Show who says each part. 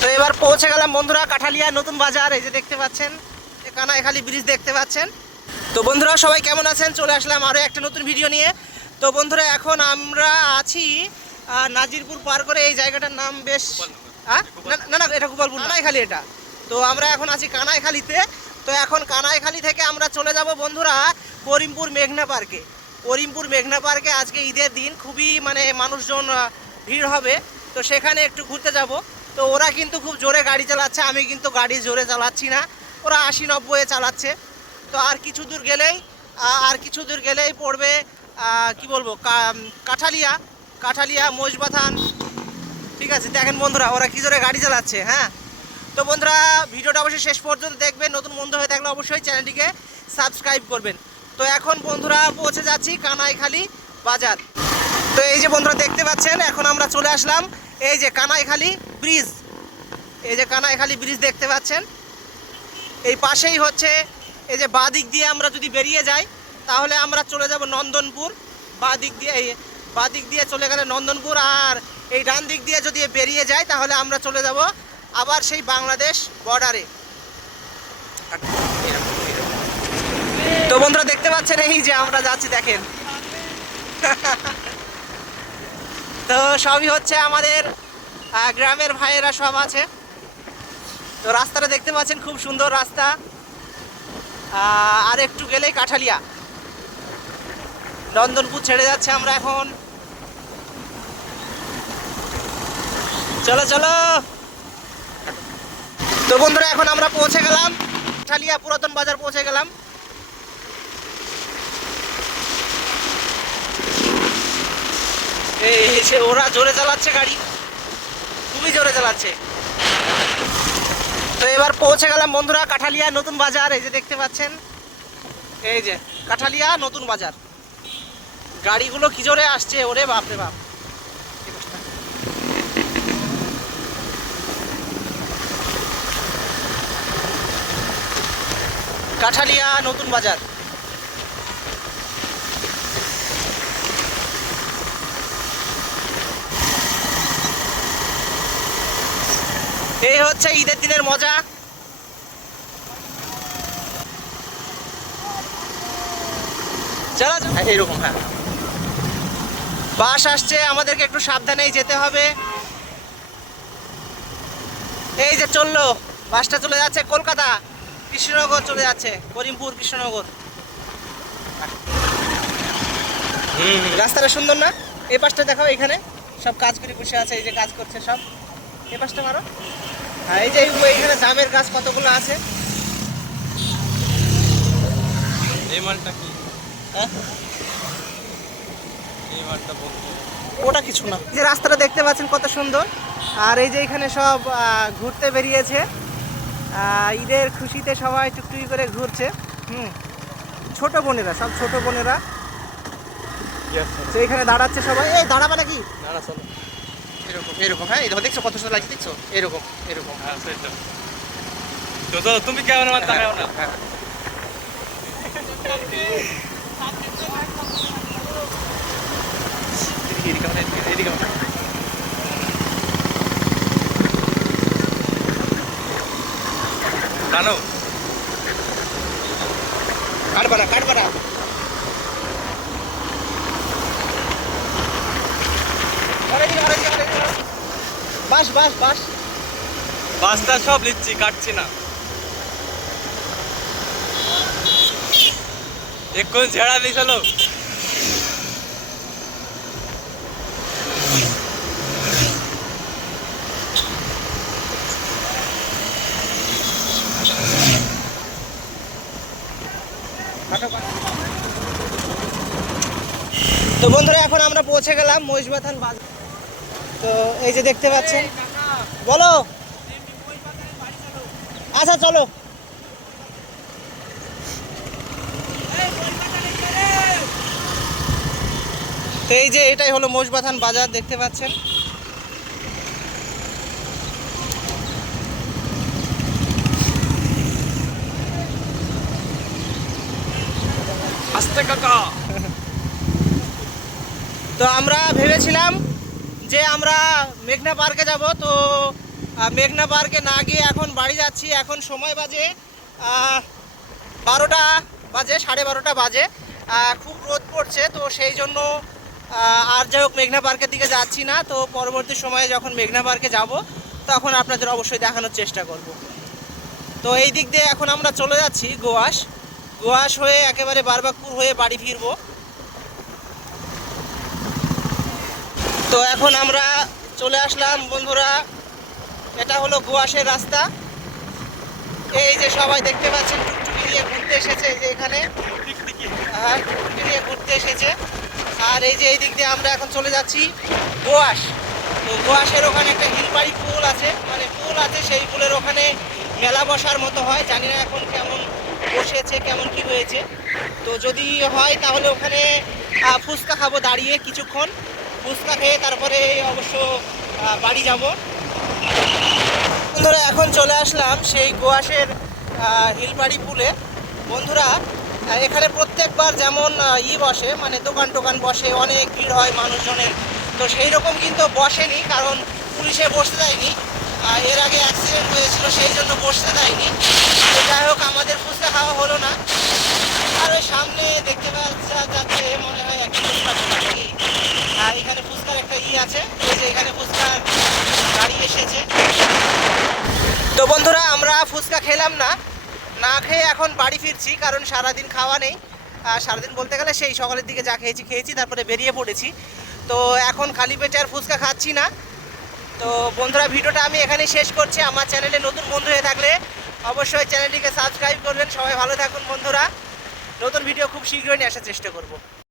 Speaker 1: তো এবার পৌঁছে গেলাম বন্ধুরা কাঠালিয়া নতুন বাজার, এই যে দেখতে পাচ্ছেন এই কানাইখালি ব্রিজ দেখতে পাচ্ছেন। তো বন্ধুরা সবাই কেমন আছেন? চলে আসলাম আরও একটা নতুন ভিডিও নিয়ে। তো বন্ধুরা এখন আমরা আছি নাজিরপুর পার করে, এই জায়গাটার নাম বেশ না না এটা গোপালপুর কানাইখালি এটা। তো আমরা এখন আছি কানাইখালিতে। তো এখন কানাইখালি থেকে আমরা চলে যাব বন্ধুরা করিমপুর মেঘনা পার্কে। করিমপুর মেঘনা পার্কে আজকে ঈদের দিন, খুবই মানে মানুষজন ভিড় হবে। তো সেখানে একটু ঘুরতে যাব। তো ওরা কিন্তু খুব জোরে গাড়ি চালাচ্ছে, আমি কিন্তু গাড়ি জোরে চালাচ্ছি না। ওরা আশি নব্বইয়ে চালাচ্ছে। তো আর কিছু দূর গেলেই আর কিছু দূর গেলেই পড়বে কি বলব কাঠালিয়া কাঠালিয়া মোজবাথান ঠিক আছে, দেখেন বন্ধুরা, ওরা কি জোরে গাড়ি চালাচ্ছে হ্যাঁ? তো বন্ধুরা, ভিডিওটা অবশ্যই শেষ পর্যন্ত দেখবেন, নতুন বন্ধু হয়ে থাকলে অবশ্যই চ্যানেলটিকে সাবস্ক্রাইব করবেন। তো এখন বন্ধুরা, পৌঁছে যাচ্ছি কানাইখালি বাজার। তো এই যে বন্ধুরা, দেখতে পাচ্ছেন, এখন আমরা চলে আসলাম এই যে কানাইখালি ব্রিজ। এই যে কানাইখালি ব্রিজ দেখতে পাচ্ছেন? এই পাশেই হচ্ছে, এই যে বাঁ দিক দিয়ে আমরা যদি বেরিয়ে যাই, তাহলে আমরা চলে যাব নন্দনপুর। বাঁ দিক দিয়ে, এই বাঁ দিক দিয়ে চলে গেলে নন্দনপুর আর এই ডান দিক দিয়ে যদি বেরিয়ে যাই, তাহলে আমরা চলে যাব আবার সেই বাংলাদেশ বর্ডারে তো বন্ধুরা, দেখতে পাচ্ছেন এই যে আমরা যাচ্ছি, দেখেন। তো সবই হচ্ছে আমাদের গ্রামের ভাইয়েরা সব আছে। তো রাস্তাটা দেখতে পাচ্ছেন, খুব সুন্দর রাস্তা। আর একটু গেলেই কাঠালিয়া। নন্দনপুর ছেড়ে যাচ্ছে আমরা এখন। চলো চলো। তো বন্ধুরা, এখন আমরা পৌঁছে গেলাম। কাঠালিয়া পুরাতন বাজার পৌঁছে গেলাম। যে ওরা জোরে চালাচ্ছে গাড়ি। খুবই জোরে চালাচ্ছে। তো এবার পৌঁছে গেলাম বন্ধুরা কাঠালিয়া নতুন বাজার, এই যে দেখতে পাচ্ছেন। এই যে কাঠালিয়া নতুন বাজার। গাড়িগুলো কি জোরে আসছে ওরে বাপ রে বাপ। কাঠালিয়া নতুন বাজার। এই হচ্ছে ঈদের দিনের মজা। চলো এইরকম হ্যাঁ। বাস আসছে, আমাদেরকে একটু সাবধানেই যেতে হবে। এই যে চলল, বাসটা চলে যাচ্ছে কলকাতা, কৃষ্ণনগর চলে যাচ্ছে, করিমপুর, কৃষ্ণনগর। রাস্তাটা সুন্দর না? এই পাশটা দেখাও এখানে। সব কাজ করে বসে আছে, এই যে কাজ করছে সব। এই পাশটা মারো। হ্যাঁ এই যে এইখানে জামের গাছ কতগুলো আছে?
Speaker 2: এই মালটা কি?
Speaker 1: হ্যাঁ?
Speaker 2: এই মালটা বলতে
Speaker 1: ওটা কিছু না। যে রাস্তাটা দেখতে পাচ্ছেন কত সুন্দর। আর এই যে এখানে সব ঘুরতে বেরিয়েছে। ঈদের খুশিতে সবাই টুকটুকি করে ঘুরছে। হুম। ছোট বোনেরা সব ছোট বোনেরা। তো এখানে দাঁড়াচ্ছে সবাই। এই দাঁড়াবে নাকি?
Speaker 2: না চলো।
Speaker 1: এরকম এরকম। হ্যাঁ এই দেখো দেখছ কত সুন্দর লাগছে দেখছ? এরকম এরকম।
Speaker 2: হ্যাঁ তো। চলো তুমি কেমন আমার তাকাও না।
Speaker 1: হ্যাঁ। এদিকে, এদিকে এদিকে, এদিকে আমাদের।
Speaker 2: জানো
Speaker 1: কাটবা না কাটবা না আরে এদিকে, আরে এদিকে, আরে এদিকে, আরে। বাস বাস বাস।
Speaker 2: বাসটা সব নিচ্ছি কাটছি না। এক্ষুন ছেড়া দিয়েছিল
Speaker 1: তো বন্ধুরা এখন আমরা পৌঁছে গেলাম মহিষবাথান বাজার। তো এই যে দেখতে পাচ্ছেন। বলো। আচ্ছা চলো। তো এই যে এটাই হলো মহিষবাথান বাজার দেখতে পাচ্ছেন।
Speaker 2: আস্তে কাকা।
Speaker 1: তো আমরা ভেবেছিলাম যে আমরা মেঘনা পার্কে যাব, তো মেঘনা পার্কে না গিয়ে এখন বাড়ি যাচ্ছি। এখন সময় বাজে বারোটা বাজে, সাড়ে বারোটা বাজে। খুব রোদ পড়ছে, তো সেই জন্য আর যাই হোক মেঘনা পার্কের দিকে যাচ্ছি না। তো পরবর্তী সময়ে যখন মেঘনা পার্কে যাব, তখন আপনাদের অবশ্যই দেখানোর চেষ্টা করব। তো এই দিক দিয়ে এখন আমরা চলে যাচ্ছি গোয়াস গোয়াস হয়ে একেবারে বারবাকপুর হয়ে বাড়ি ফিরবো। তো এখন আমরা চলে আসলাম, বন্ধুরা। এটা হলো গোয়াসের রাস্তা। এই যে সবাই দেখতে পাচ্ছেন, টুকটুকি নিয়ে ঘুরতে এসেছে এই যে এখানে। হ্যাঁ টুকটুকি নিয়ে ঘুরতে এসেছে। আর এই যে এই দিক দিয়ে আমরা এখন চলে যাচ্ছি গোয়াশ। তো গোয়াসের ওখানে একটা হিলবাড়ি পুল আছে। মানে পুল আছে, সেই পুলের ওখানে মেলা বসার মতো হয়। জানি না এখন কেমন বসেছে, কেমন কি হয়েছে। তো যদি হয়, তাহলে ওখানে ফুচকা খাব দাঁড়িয়ে কিছুক্ষণ। ফুচকা খেয়ে তারপরে অবশ্য বাড়ি যাব। বন্ধুরা, এখন চলে আসলাম সেই গোয়াসের হিলবাড়ি পুলে। বন্ধুরা এখানে প্রত্যেকবার যেমন ই বসে মানে দোকান টোকান বসে, অনেক ভিড় হয় মানুষজনের। তো সেই রকম কিন্তু বসেনি, কারণ পুলিশে বসতে দেয়নি। এর আগে অ্যাক্সিডেন্ট হয়েছিল, সেই জন্য বসতে দেয়নি। তো যাই হোক, আমাদের ফুচকা খাওয়া হলো না। আর ওই সামনে দেখতে পাচ্ছা, যাচ্ছে মনে হয় একটা ফুচকা দোকান নাকি আর এখানে ফুচকার একটা ই আছে। এই যে এখানে ফুচকার গাড়ি এসেছে। তো বন্ধুরা, আমরা ফুচকা খেলাম না। না খেয়ে এখন বাড়ি ফিরছি, কারণ সারাদিন খাওয়া নেই। আর সারাদিন বলতে গেলে সেই সকালের দিকে যা খেয়েছি খেয়েছি, তারপরে বেরিয়ে পড়েছি। তো এখন খালি পেটে আর ফুচকা খাচ্ছি না। তো বন্ধুরা, ভিডিওটা আমি এখানেই শেষ করছি। আমার চ্যানেলে নতুন বন্ধু হয়ে থাকলে অবশ্যই চ্যানেলটিকে সাবস্ক্রাইব করবেন। সবাই ভালো থাকুন বন্ধুরা। নতুন ভিডিও খুব শীঘ্রই নিয়ে আসার চেষ্টা করব।